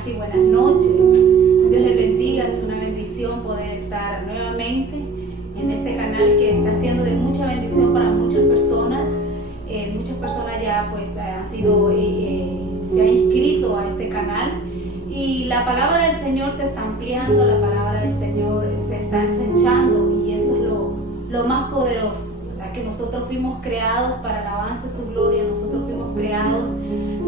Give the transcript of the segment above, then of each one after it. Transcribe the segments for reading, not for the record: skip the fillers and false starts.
días y buenas noches. Dios les bendiga, es una bendición poder estar nuevamente en este canal que está siendo de mucha bendición para muchas personas. Muchas personas ya pues se han inscrito a este canal y la palabra del Señor se está ampliando, la palabra del Señor se está ensanchando y eso es lo más poderoso. Que nosotros fuimos creados para alabanza de su gloria, nosotros fuimos creados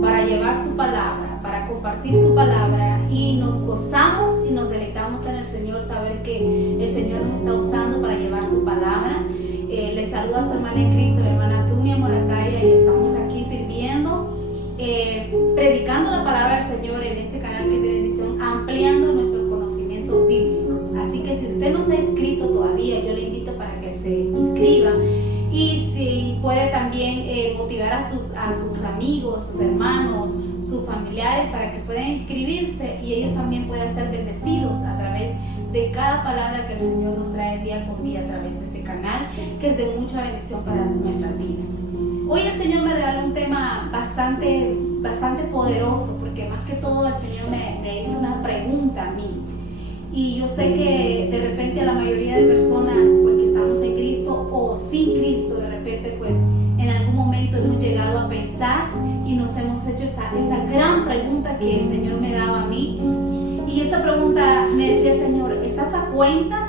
para llevar su palabra, para compartir su palabra y nos gozamos y nos deleitamos en el Señor, saber que el Señor nos está usando para llevar su palabra. Les saluda a su hermana en Cristo, la hermana Tunia Morataya, y estamos aquí sirviendo, predicando la palabra del Señor en este canal que es de bendición, ampliando nuestros conocimientos bíblicos. Así que si usted no se ha inscrito todavía, yo le invito para que se inscriba. Y si puede también motivar a sus amigos, sus hermanos, sus familiares para que puedan inscribirse y ellos también puedan ser bendecidos a través de cada palabra que el Señor nos trae día con día a través de este canal, que es de mucha bendición para nuestras vidas. Hoy el Señor me regaló un tema bastante poderoso, porque más que todo el Señor me hizo una pregunta a mí. Y yo sé que de repente a la mayoría de personas pues, que estamos en Cristo o sin Cristo, de repente pues en algún momento hemos llegado a pensar y nos hemos hecho esa gran pregunta que el Señor me daba a mí. Y esa pregunta me decía el Señor, ¿estás a cuentas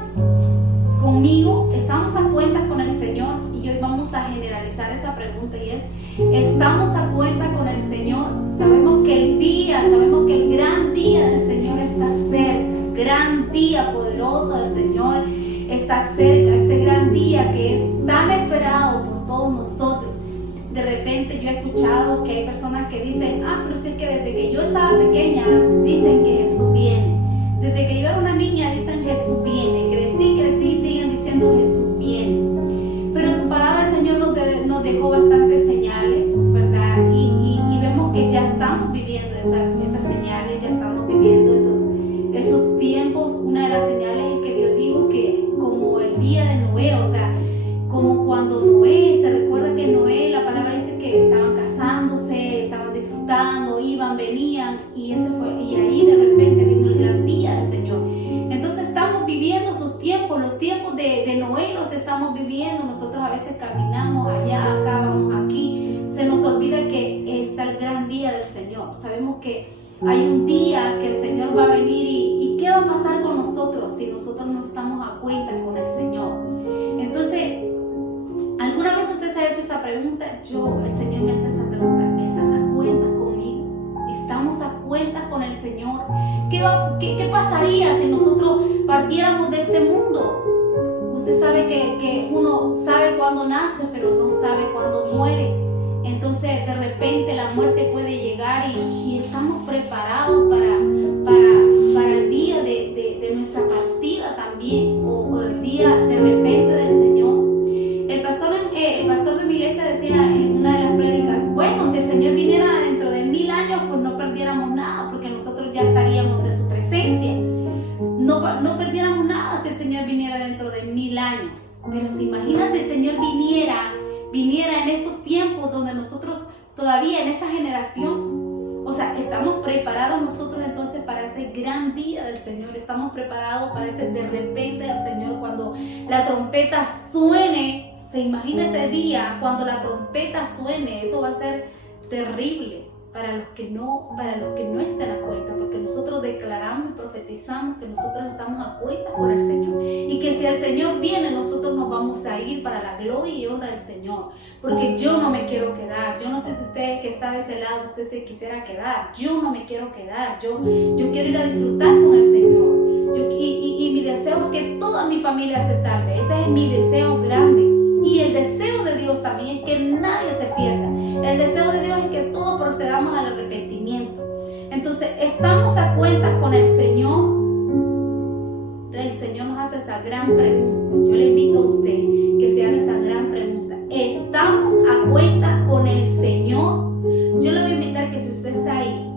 conmigo? ¿Estamos a cuentas con el Señor? Y hoy vamos a generalizar esa pregunta y es, ¿estamos a cuentas con el Señor? Sabemos que el gran día del Señor está cerca. Gran día poderoso del Señor está cerca, ese gran día que es tan esperado por todos nosotros. De repente yo he escuchado que hay personas que dicen, pero es que desde que yo estaba pequeña dicen que Jesús viene, desde que yo era una niña dicen Jesús viene, crecí y siguen diciendo Jesús viene. Pero en su palabra el Señor nos dejó bastantes señales, ¿verdad? Y vemos que ya estamos viviendo esas señales, ya estamos viviendo esos tiempos. Una de las señales es que Dios dijo que como el día de Noé, o sea, como cuando Noé, se recuerda que Noé, la palabra dice que estaban casándose, estaban disfrutando, iban, venían, y ahí de repente vino el gran día del Señor. Entonces estamos viviendo esos tiempos, los tiempos de Noé los estamos viviendo. Nosotros a veces caminamos allá, acá, vamos aquí, se nos olvida que está el gran día del Señor. Sabemos que hay un día que el Señor va a venir y ¿qué va a pasar con nosotros si nosotros no estamos a cuenta con el Señor? Entonces, ¿alguna vez usted se ha hecho esa pregunta? El Señor me hace esa pregunta, ¿estás a cuenta conmigo? ¿Estamos a cuenta con el Señor? ¿Qué pasaría si nosotros partiéramos de este mundo? Usted sabe que uno sabe cuándo nace, pero no sabe cuándo muere. Entonces de repente la muerte puede llegar y estamos preparados para el día de nuestra partida también, o el día de repente del Señor. El pastor de mi iglesia decía en una de las prédicas, bueno, si el Señor viniera dentro de 1000 años, pues no perdiéramos nada, porque nosotros ya estaríamos en su presencia. No perdiéramos nada si el Señor viniera dentro de 1000 años. Pero si imagina si el Señor viniera en esos tiempos donde nosotros todavía en esa generación, o sea, estamos preparados nosotros entonces para ese gran día del Señor, estamos preparados para ese de repente del Señor, cuando la trompeta suene. Se imagina ese día cuando la trompeta suene, eso va a ser terrible para los que no estén a cuenta, porque nosotros declaramos y profetizamos que nosotros estamos a cuenta con el Señor y que si el Señor viene, nosotros nos vamos a ir para la gloria y honra del Señor, porque yo no me quiero quedar. Yo no sé si usted que está de ese lado, usted se quisiera quedar. Yo no me quiero quedar, yo quiero ir a disfrutar con el Señor. Y mi deseo es que toda mi familia se salve. Ese es mi deseo grande. Y el deseo de Dios también es que nadie se pierda. El deseo de Dios es que todos procedamos al arrepentimiento. Entonces, ¿estamos a cuenta con el Señor? El Señor nos hace esa gran pregunta. Yo le invito a usted que se haga esa gran pregunta. ¿Estamos a cuenta con el Señor? Yo le voy a invitar que si usted está ahí,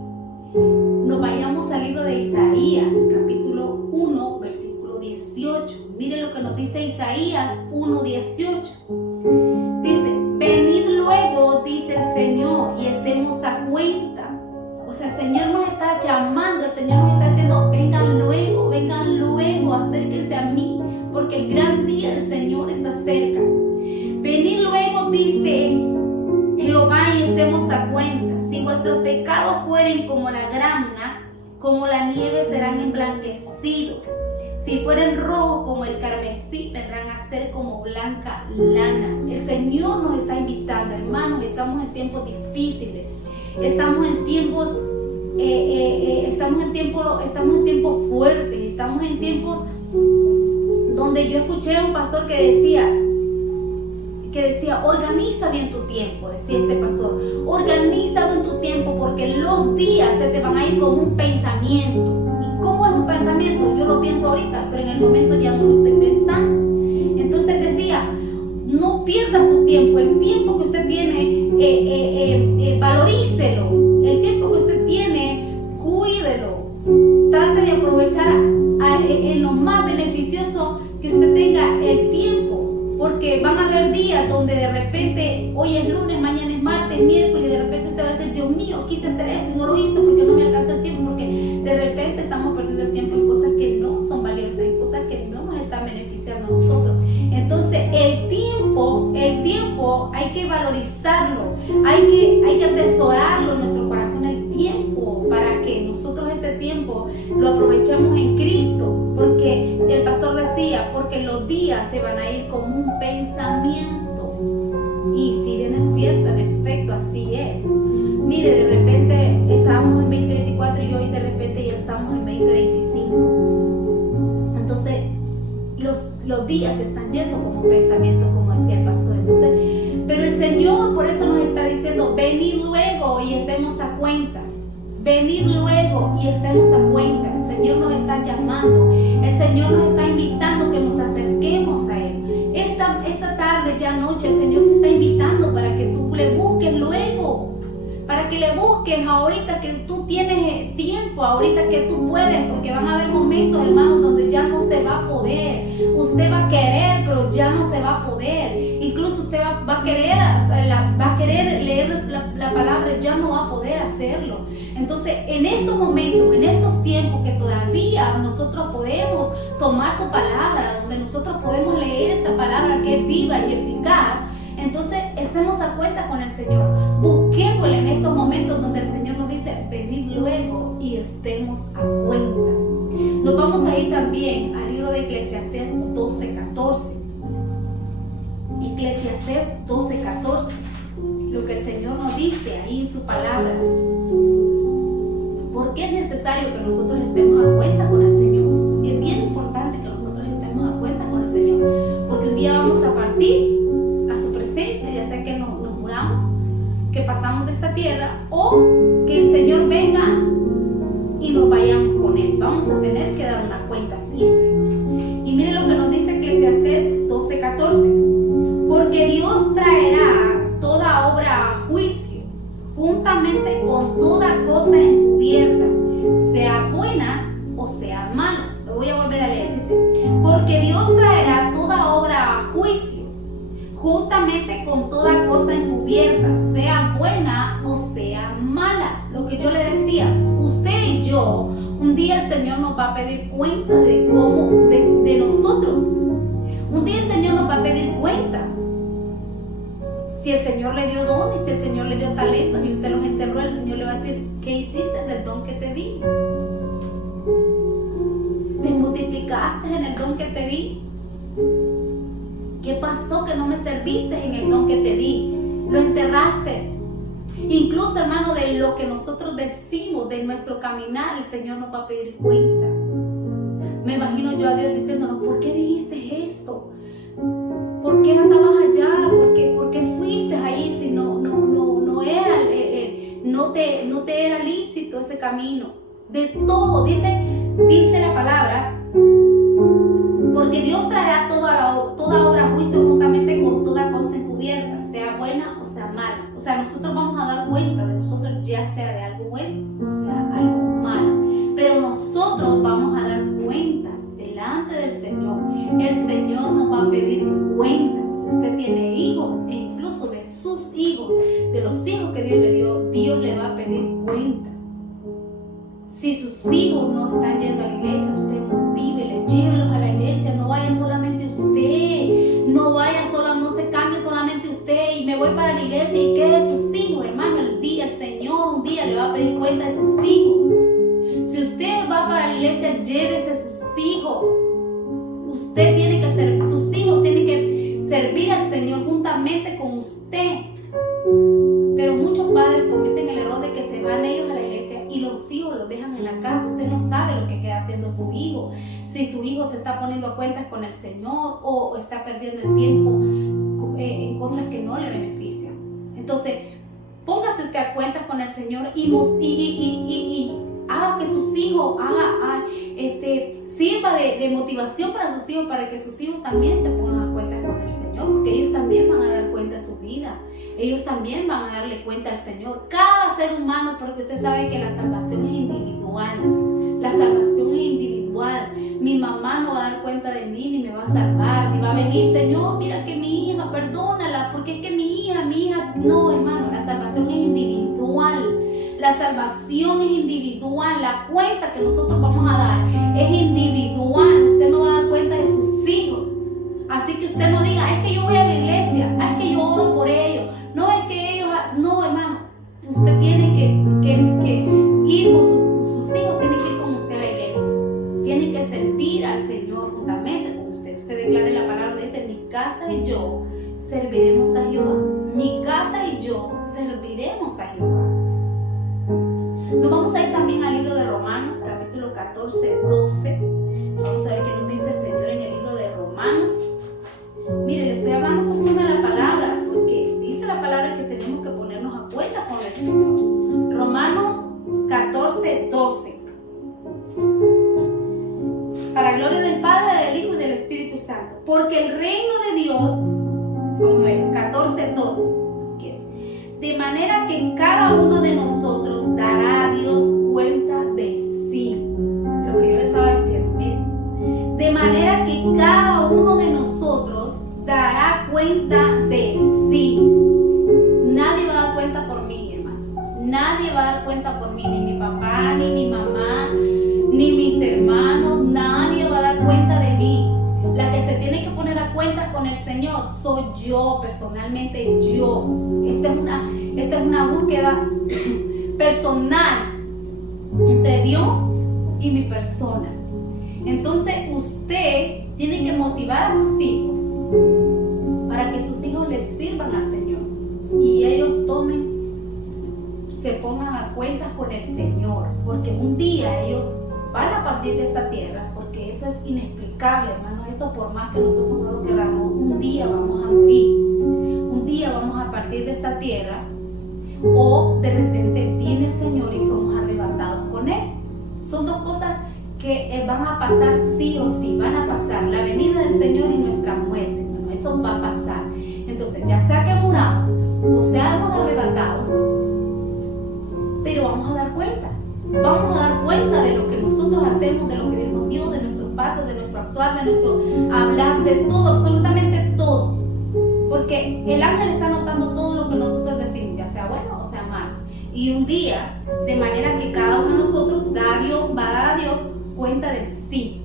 nos vayamos al libro de Isaías, capítulo 1, versículo 18. Mire lo que nos dice Isaías 1:18. Dice, venid luego, dice el Señor, y estemos a cuenta. O sea, el Señor nos está llamando, el Señor vengan luego, acérquense a mí, porque el gran día del Señor está cerca. Venid luego, dice Jehová, y estemos a cuenta. Si vuestros pecados fueren como la grana, como la nieve serán emblanquecidos. Si fueren rojos como el carmesí, vendrán a ser como blanca lana. El Señor nos está invitando, hermanos. Estamos en tiempos difíciles. Estamos en tiempos fuertes. Estamos en tiempos donde yo escuché a un pastor que decía, organiza bien tu tiempo, decía este pastor, organiza bien tu tiempo, porque los días se te van a ir como un pensamiento. ¿Y cómo es un pensamiento? Yo lo pienso ahorita, pero en el momento ya no lo estoy pensando. Entonces decía, no pierda su tiempo, el tiempo que usted tiene, valorícelo, el tiempo que usted tiene, cuídelo, trate de aprovechar en lo más beneficioso que usted tenga el tiempo. Porque van a haber días donde de repente, hoy es lunes, mañana es martes, miércoles, y de repente usted va a decir, Dios mío, quise hacer esto y no lo hice porque no me alcanzó el tiempo, porque de repente estamos perdiendo el tiempo en cosas que no son valiosas, en cosas que no nos están beneficiando a nosotros. Entonces el tiempo hay que valorizarlo, hay que atesorarlo en nuestro corazón, el tiempo, para que nosotros ese tiempo lo aprovechemos en Cristo. Porque el pastor decía, porque los días se van a ir como un pensamiento. Y si bien es cierto, en efecto, así es. Mire, de repente estábamos en 2024 y hoy de repente ya estamos en 2025. Entonces, los días se están yendo como un pensamiento, como decía el pastor. Entonces, pero el Señor por eso nos está diciendo, venid luego y estemos a cuenta. Venid luego y estemos a cuenta. El Señor nos está llamando. El Señor nos está invitando que nos acerquemos a Él. Esta tarde, ya noche, el Señor te está invitando para que tú le busques luego. Para que le busques ahorita que tú tienes tiempo, ahorita que tú puedes. Porque van a haber momentos, hermanos, donde ya no se va a poder. Usted va a querer, pero ya no se va a poder. Incluso usted va a querer leer la palabra, ya no va a poder hacerlo. Entonces, en estos momentos, en estos tiempos que todavía nosotros podemos tomar su palabra, donde nosotros podemos leer esta palabra que es viva y eficaz, entonces estemos a cuenta con el Señor. Busquémosle en estos momentos donde el Señor nos dice, venid luego y estemos a cuenta. Nos vamos a ir también al libro de Eclesiastés 12:14. Eclesiastés 12:14. Lo que el Señor nos dice ahí en su palabra. Porque es necesario que nosotros estemos a cuenta con el Señor. Es bien importante que nosotros estemos a cuenta con el Señor. Porque un día vamos a partir a su presencia, ya sea que nos muramos, que partamos de esta tierra, o que el Señor venga y nos vayamos con Él. Vamos a tener que dar una cuenta siempre. Y mire lo que nos dice Eclesiastés 12:14. Porque Dios traerá toda obra a juicio, juntamente con toda cosa encubierta, sea buena o sea mala. Lo voy a volver a leer. Dice, porque Dios traerá toda obra a juicio, juntamente con toda cosa encubierta, sea buena o sea mala. Lo que yo le decía, usted y yo, un día el Señor nos va a pedir cuenta de cómo, de nosotros. Un día el Señor nos va a pedir cuenta. Si el Señor le dio dones, si el Señor le dio talentos y usted los enterró, el Señor le va a decir, ¿qué hiciste del don que te di? ¿Te multiplicaste en el don que te di? ¿Qué pasó que no me serviste en el don que te di? Lo enterraste. Incluso, hermano, de lo que nosotros decimos, de nuestro caminar, el Señor nos va a pedir cuenta. Me imagino yo a Dios diciéndonos, ¿por qué dijiste esto? ¿Por qué andabas allá? ¿Por qué fuiste ahí si no te era lícito ese camino? De todo, dice la palabra, porque Dios traerá toda obra a juicio juntamente con toda cosa encubierta, sea buena o sea mala. O sea, nosotros vamos a dar cuenta de nosotros, ya sea de algo bueno o sea algo malo. Pero nosotros vamos a dar cuentas delante del Señor. El Señor nos va a pedir cuentas. Si usted tiene hijos, e incluso de sus hijos, de los hijos que Dios le dio, Dios le va a pedir cuenta. Si sus hijos no están yendo a la iglesia, usted motíveles, llévelos a la iglesia. No vaya solamente usted, no se cambie solamente usted y me voy para la iglesia y quede sus hijos, hermano. El Señor un día le va a pedir cuenta de sus hijos. Si usted va para la iglesia, llévese a sus hijos. Usted tiene que ser, sus hijos tienen que servir al Señor juntamente con usted. Pero muchos padres cometen el error de que se van ellos a la iglesia y los hijos los dejan en la casa. Usted no sabe lo que queda haciendo su hijo. Si su hijo se está poniendo a cuentas con el Señor o está perdiendo el tiempo en cosas que no le benefician. Entonces, póngase usted a cuentas con el Señor y haga que sus hijos sirva de motivación para sus hijos, para que sus hijos también se pongan a cuentas con el Señor, porque ellos también van a dar cuenta de su vida. Ellos también van a darle cuenta al Señor. Cada ser humano, porque usted sabe que la salvación es individual. La salvación es individual. Mi mamá no va a dar cuenta de mí, ni me va a salvar, ni va a venir, Señor, mira que mi hija, perdónala, porque es que mi hija. No, hermano, la salvación es individual. La salvación es individual. La cuenta que nosotros vamos a dar es individual. Usted no va a dar cuenta de sus hijos. Así que usted no diga, es que yo voy a la iglesia, es que yo oro por ellos. No, es que ellos, no, hermano. Usted tiene que ir con sus hijos, tienen que ir con usted a la iglesia. Tienen que servir al Señor juntamente con usted. Usted declara la palabra, dice, mi casa y yo serviremos a Jehová. Mi casa y yo serviremos a Jehová. Nos vamos a ir también al libro de Romanos, capítulo 14, 12. Vamos a ver qué nos dice el Señor en el libro de Romanos. Mire, le estoy hablando conforme a la palabra, porque dice la palabra que tenemos que ponernos a cuenta con el Señor. Romanos 14, 12. Para gloria del Padre, del Hijo y del Espíritu Santo. Porque el reino de Dios, vamos a ver, 14, 12. De manera que cada uno de nosotros dará a Dios cuenta de sí. Lo que yo le estaba diciendo, miren. De manera que cada uno de nosotros dará cuenta de sí. Nadie va a dar cuenta por mí, hermanos. Nadie va a dar cuenta por mí, ni mi papá, ni mi mamá, ni mis hermanos. Nadie va a dar cuenta de mí. La que se tiene que poner a cuenta con el Señor soy yo, personalmente yo. Esta es una búsqueda personal entre Dios y mi persona. Entonces usted tiene que motivar a sus hijos para que sus hijos les sirvan al Señor y ellos se pongan a cuentas con el Señor, porque un día ellos van a partir de esta tierra, porque eso es inexplicable, hermano. Eso, por más que nosotros no lo queramos, un día vamos a morir, un día vamos a partir de esta tierra, o de repente viene el Señor y somos arrebatados con Él. Son dos cosas que van a pasar sí o sí, van a pasar, la venida del Señor y nuestra muerte, hermano. Eso va a pasar. Entonces, ya sea que muramos o seamos arrebatados, pero vamos a dar cuenta. Vamos a dar cuenta de lo que nosotros hacemos, de lo que Dios nos dio, de nuestros pasos, de nuestro actuar, de nuestro hablar, de todo, absolutamente todo. Porque el ángel está notando todo lo que nosotros decimos, ya sea bueno o sea malo. Y un día, de manera que cada uno de nosotros va a dar a Dios cuenta de sí.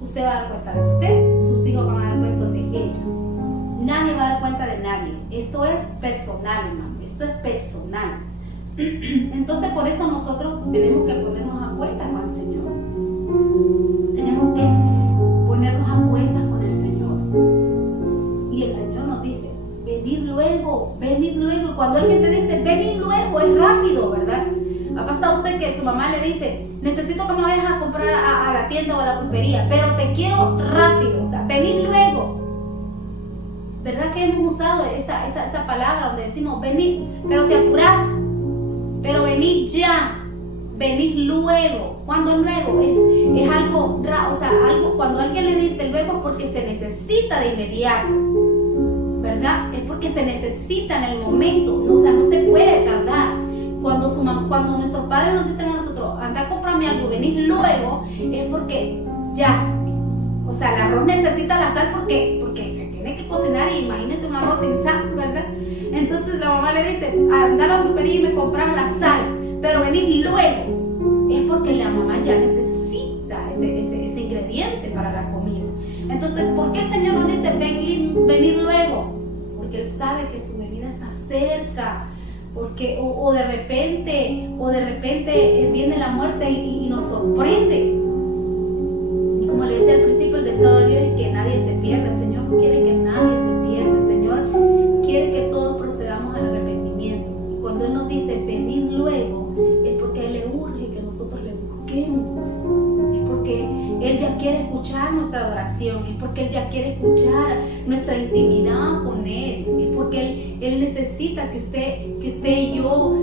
Usted va a dar cuenta de usted, sus hijos van a dar cuenta de ellos. Nadie va a dar cuenta de nadie. Esto es personal, hermano. Esto es personal. Entonces, por eso nosotros tenemos que ponernos a cuenta con el Señor. Tenemos que ponernos a cuenta con el Señor. Y el Señor nos dice, venid luego, venid luego. Y cuando alguien te dice, venid luego, es rápido, ¿verdad? ¿Ha pasado usted que su mamá le dice, necesito que me vayas a comprar a la tienda o a la pulpería, pero te quiero rápido, o sea, venid luego? ¿Verdad que hemos usado esa palabra donde decimos, venid, pero te apurás, pero venid ya, venid luego? Cuando es luego es algo, o sea, algo, cuando alguien le dice luego es porque se necesita de inmediato, ¿verdad? Es porque se necesita en el momento, no, o sea, no se puede tardar. Cuando nuestros padres nos dicen a nosotros, anda a comprarme algo, venid luego, es porque ya, o sea, el arroz necesita la sal porque se tiene que cocinar, y imagínense un arroz sin sal, ¿verdad? Entonces la mamá le dice, anda a la pulpería y me compras la sal, pero venid luego, es porque el para la comida. Entonces, ¿por qué el Señor nos dice venid luego? Porque Él sabe que su venida está cerca. Porque, o de repente viene la muerte y nos sorprende. Y como le decía al principio, el deseo de Dios es que nadie se pierda. El Señor no quiere que nadie se pierda. El Señor quiere que todos procedamos al arrepentimiento. Y cuando Él nos dice venid luego, es porque a Él le urge que nosotros le busquemos. Es porque Él ya quiere escuchar nuestra adoración. Es porque Él ya quiere escuchar nuestra intimidad con Él. Es porque Él necesita que usted y yo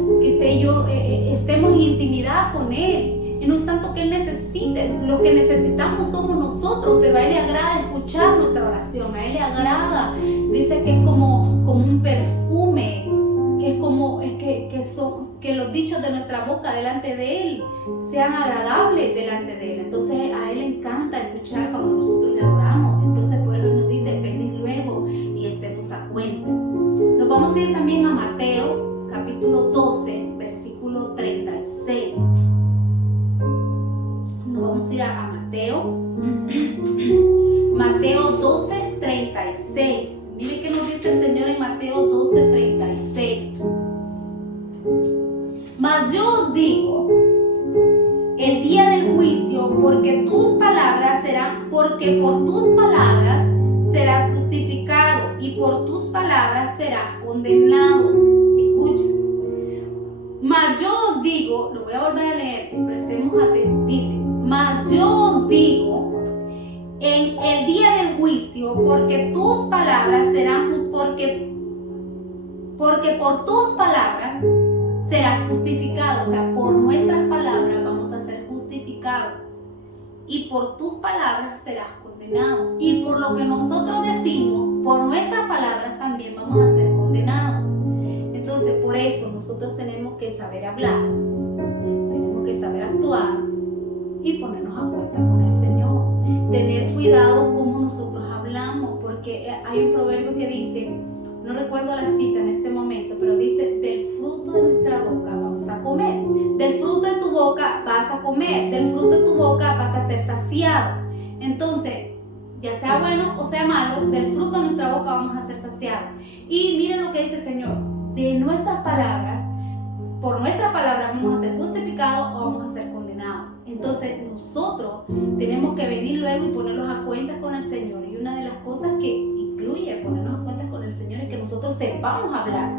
estemos en intimidad con Él. Y no es tanto que Él necesite, lo que necesitamos somos nosotros, pero a Él le agrada escuchar nuestra oración, a Él le agrada, dice que es como un perfume, que es como que los dichos de nuestra boca delante de Él sean agradables delante de Él. Entonces a Él le encanta escuchar cuando nosotros le adoramos. Entonces por eso nos dice venid luego y estemos a cuenta. Nos vamos a ir también a Mateo capítulo 12 versículo 36. Nos vamos a ir a Mateo 12, 36. Mire qué nos dice el Señor en Mateo 12, 36. Mas yo os digo, el día del juicio, porque por tus palabras serás justificado y por tus palabras serás condenado. Escucha. Mas yo os digo, lo voy a volver a leer, prestemos atención, dice, mas yo os digo, en el día del juicio, porque tus palabras serán, porque por tus palabras serás justificado. O sea, por nuestras palabras vamos a ser justificados y por tus palabras serás condenado. Y por lo que nosotros decimos, por nuestras palabras también vamos a ser condenados. Entonces, por eso nosotros tenemos que saber hablar, tenemos que saber actuar y ponernos a cuenta con el Señor. Tener cuidado cómo nosotros hablamos, porque hay un proverbio que dice, no recuerdo la cita en este momento, pero dice, del fruto de nuestra boca vamos a comer, del fruto de tu boca vas a comer, del fruto de tu boca vas a ser saciado. Entonces, ya sea bueno o sea malo, del fruto de nuestra boca vamos a ser saciados. Y miren lo que dice el Señor, de nuestras palabras, por nuestras palabras vamos a ser justificados o vamos a ser condenados. Entonces nosotros tenemos que venir luego y ponernos a cuenta con el Señor. Y una de las cosas que incluye ponernos a cuenta con el Señor es que nosotros sepamos hablar,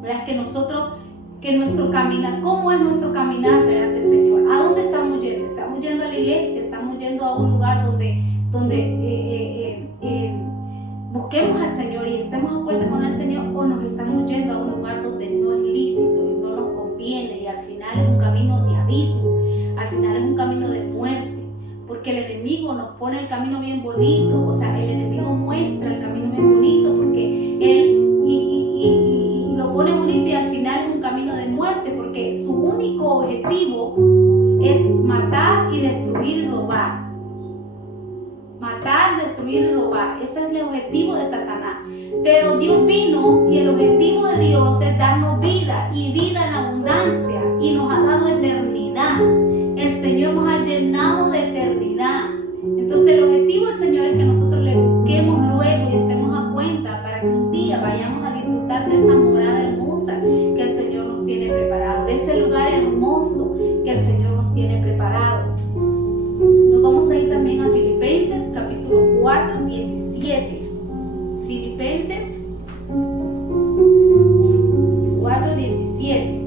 ¿verdad? Que nuestro caminar, ¿cómo es nuestro caminar delante del Señor? ¿A dónde estamos yendo? ¿Estamos yendo a la iglesia? ¿Estamos yendo a un lugar donde busquemos al Señor y estemos a cuenta con el Señor, o nos estamos yendo a un lugar donde no es lícito y no nos conviene y al final es un camino de abismo, al final es un camino de muerte, porque el enemigo nos pone el camino bien bonito, o sea, el enemigo muestra el camino bien bonito porque él y lo pone bonito y al final es un camino de muerte, porque su único objetivo es matar y destruir y robar. Matar, destruir y robar. Ese es el objetivo de Satanás. Pero Dios vino y el objetivo de Dios es darnos vida y vida en abundancia, y nos ha dado eternidad. El Señor nos ha llenado de eternidad. Entonces el objetivo del Señor es que nosotros le busquemos luego y estemos a cuenta para que un día vayamos a disfrutar de esa morada hermosa que el Señor nos tiene preparado, de ese lugar hermoso que el Señor nos tiene preparado. Nos vamos a ir también a Filipenses capítulo 4, 17. Filipenses 4, 17.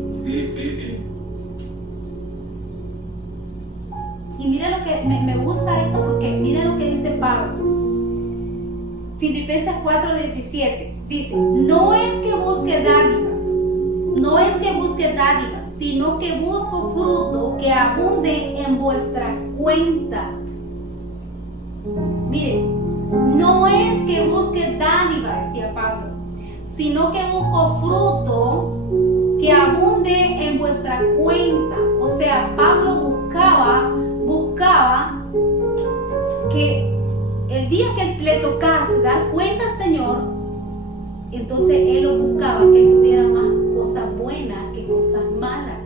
Y mira lo que me gusta esto, porque mira lo que dice Pablo. Filipenses 4, 17. Dice, no es que busque dádiva, sino que busco fruto que abunde en vuestra cuenta. Miren, no es que busque dádiva, decía Pablo, sino que busco fruto que abunde en vuestra cuenta. O sea, Pablo buscaba que el día que le tocase dar cuenta al Señor, entonces él lo buscaba, que él tuviera más cosas buenas que cosas malas.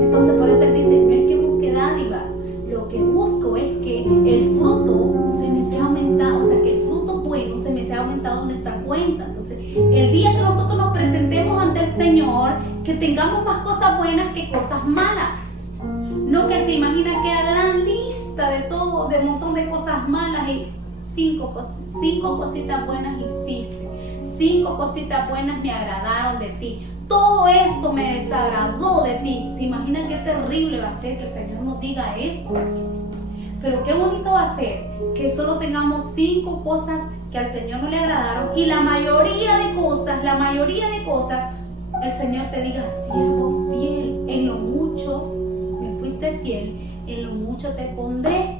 Entonces por eso él dice, no es que busque dádiva, lo que busco es que el fruto que tengamos más cosas buenas que cosas malas. No que se imagina que haga gran lista de todo, de un montón de cosas malas y cinco cositas buenas hiciste, 5 cositas buenas me agradaron de ti, todo esto me desagradó de ti. ¿Se imaginan qué terrible va a ser que el Señor nos diga eso? Pero qué bonito va a ser que solo tengamos 5 cosas que al Señor no le agradaron y la mayoría de cosas, el Señor te diga: siervo fiel, en lo mucho me fuiste fiel, en lo mucho te pondré.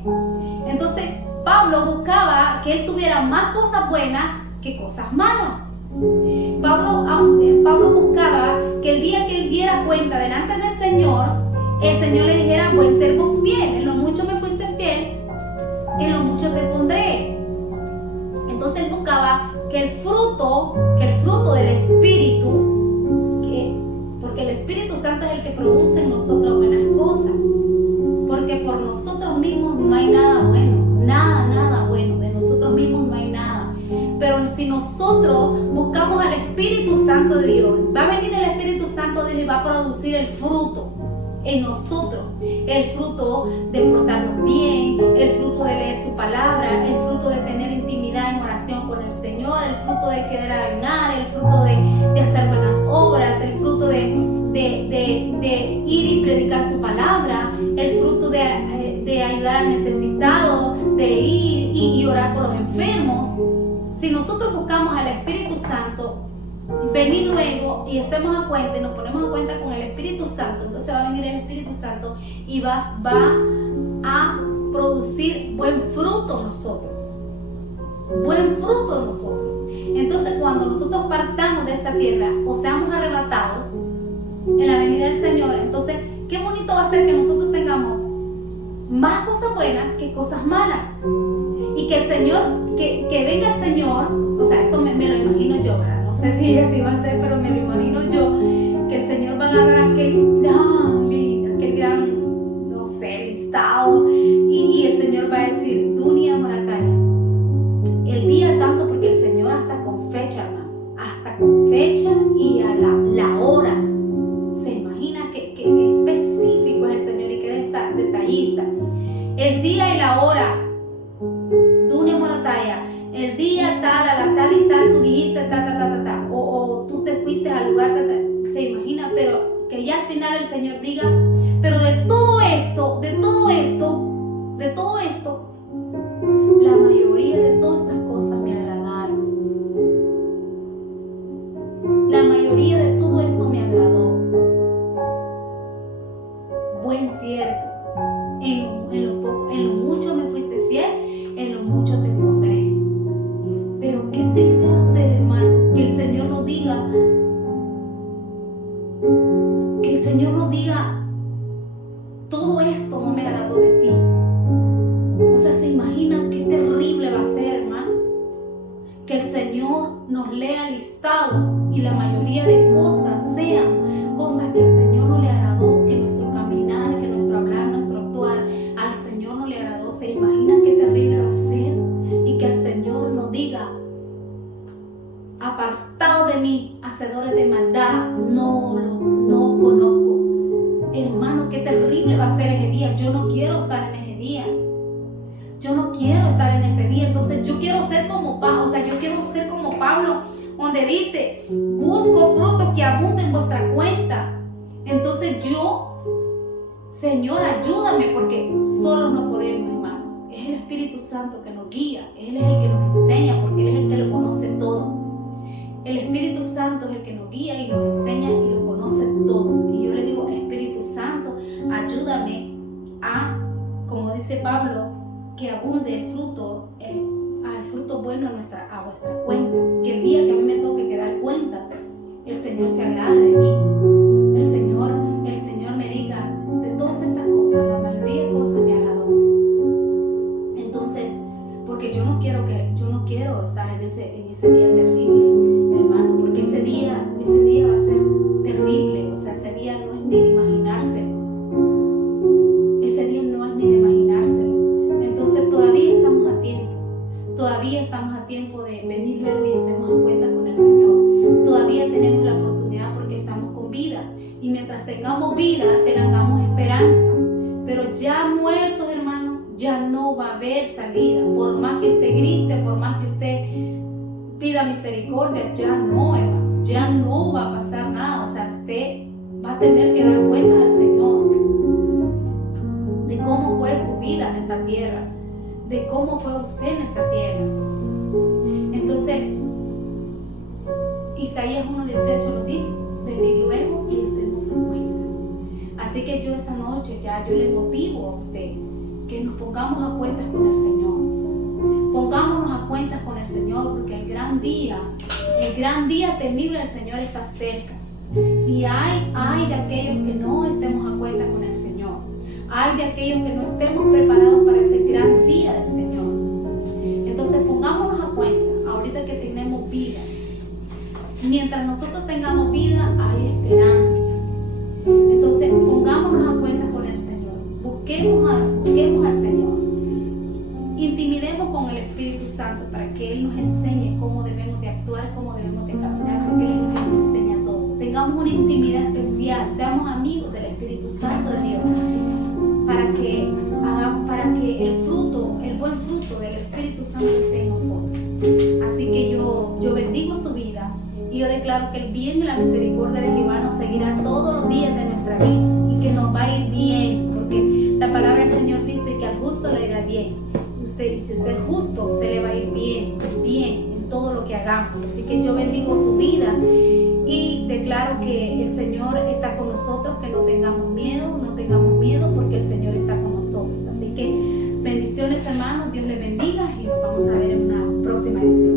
Entonces Pablo buscaba que él tuviera más cosas buenas que cosas malas. Pablo buscaba que el día que él diera cuenta delante del Señor, el Señor le dijera: buen siervo fiel, en lo mucho me fuiste fiel, en lo mucho te pondré. Entonces él buscaba que el fruto del Espíritu, porque el Espíritu Santo es el que produce en nosotros buenas cosas, porque por nosotros mismos no hay nada bueno, nada bueno, de nosotros mismos no hay nada. Pero si nosotros buscamos al Espíritu Santo de Dios, va a venir el Espíritu Santo de Dios y va a producir el fruto en nosotros, el fruto de portarnos bien, el fruto de leer su palabra, el fruto de tener intimidad en oración con el Señor, el fruto de querer ayunar, el fruto de hacer buenas obras, el fruto de ir y predicar su palabra, el fruto de ayudar al necesitado, de ir y orar por los enfermos. Si nosotros buscamos al Espíritu Santo, venir luego y estemos a cuenta y nos ponemos a cuenta con el Espíritu Santo, entonces va a venir el Espíritu Santo y va a producir buen fruto en nosotros. Buen fruto en nosotros. Entonces cuando nosotros partamos de esta tierra o seamos arrebatados en la venida del Señor, entonces qué bonito va a ser que nosotros tengamos más cosas buenas que cosas malas. Y que el Señor, que venga el Señor, o sea, eso me lo imagino yo, ¿verdad? No sé si así va a ser, pero me lo imagino yo, que el Señor va a agarrar aquel gran, no sé, listado, y el Señor va a decir: Dunia Morataya, el día tanto, porque el Señor hasta con fecha, hermano, hasta con fecha y a la hora. Se imagina que específico es el Señor y que detallista. El día y la hora. El día tal, a la tal y tal, tú dijiste o tú te fuiste al lugar, se imagina, pero que ya al final el Señor diga: pero de todo esto, la mayoría de todas estas cosas me agradaron. La mayoría de todo esto me agradó. Buen siervo, en lo mucho me fuiste fiel, en lo mucho te pondré. Pero qué triste va a ser, hermano, que el Señor nos diga: todo esto no me agradó de ti. O sea, se imagina qué terrible va a ser, hermano, que el Señor nos lea listado y la mayoría de cosas sean cosas que al Señor no le agradó, que nuestro caminar, que nuestro hablar, nuestro actuar al Señor no le agradó. Se imagina qué terrible va a ser, y que el Señor nos diga: apartado de mí, hacedores de maldad, no os conozco. Hermano, qué terrible va a ser ese día. Yo no quiero estar en ese día. Entonces yo quiero ser como Pablo. O sea, yo quiero ser como Pablo, donde dice: busco fruto que abunde en vuestra cuenta. Entonces Señor, ayúdame, porque solos no podemos, hermanos. Es el Espíritu Santo que nos guía. Él es el que nos enseña, porque Él es el que lo conoce todo. El Espíritu Santo es el que nos guía y nos enseña y lo conoce todo. Y yo le digo: Espíritu Santo, ayúdame a, como dice Pablo, que abunde el fruto bueno a vuestra cuenta. Que el día que a mí me toque que dar cuentas, el Señor se agrade de mí. El Señor me diga: de todas estas cosas, la mayoría de cosas me agradó. Entonces, porque yo no quiero estar en ese día terrible, hermano, porque ese día va a ser terrible. O sea, ese día no es ni de imaginarse. Ese día no es ni de imaginárselo. Entonces todavía estamos a tiempo de venir luego y estemos a cuenta con el Señor. Todavía tenemos la oportunidad, porque estamos salida. Por más que usted grite, por más que usted pida misericordia, ya no, hermano, ya no va a pasar nada. O sea, usted va a tener que dar cuentas al Señor de cómo fue su vida en esta tierra, de cómo fue usted en esta tierra. Entonces, Isaías 1:18 nos dice: venid luego y estemos en cuenta. Así que yo esta noche yo le motivo a usted que nos pongamos a cuentas con el Señor. Pongámonos a cuentas con el Señor, porque el gran día temible del Señor está cerca. Y hay de aquellos que no estemos a cuentas con el Señor. Hay de aquellos que no estemos preparados para ese gran día del Señor. Entonces pongámonos a cuenta, ahorita que tenemos vida. Mientras nosotros tengamos vida, hay esperanza. Entonces pongámonos a cuenta con el Señor. Busquemos al Señor. Intimidemos con el Espíritu Santo para que Él nos enseñe cómo debemos de actuar, cómo debemos de caminar, porque Él es el que nos enseña todo. Tengamos una intimidad especial, seamos amigos del Espíritu Santo de Dios, para que el buen fruto del Espíritu Santo esté en nosotros. Así que yo bendigo su vida y yo declaro que el bien y la misericordia de Jehová nos seguirá todos los días de nuestra vida y que nos va a ir bien, porque la palabra del Señor dice que al justo le irá bien. Y si usted es justo, usted le va a ir bien en todo lo que hagamos. Así que yo bendigo su vida y declaro que el Señor está con nosotros, que no tengamos miedo.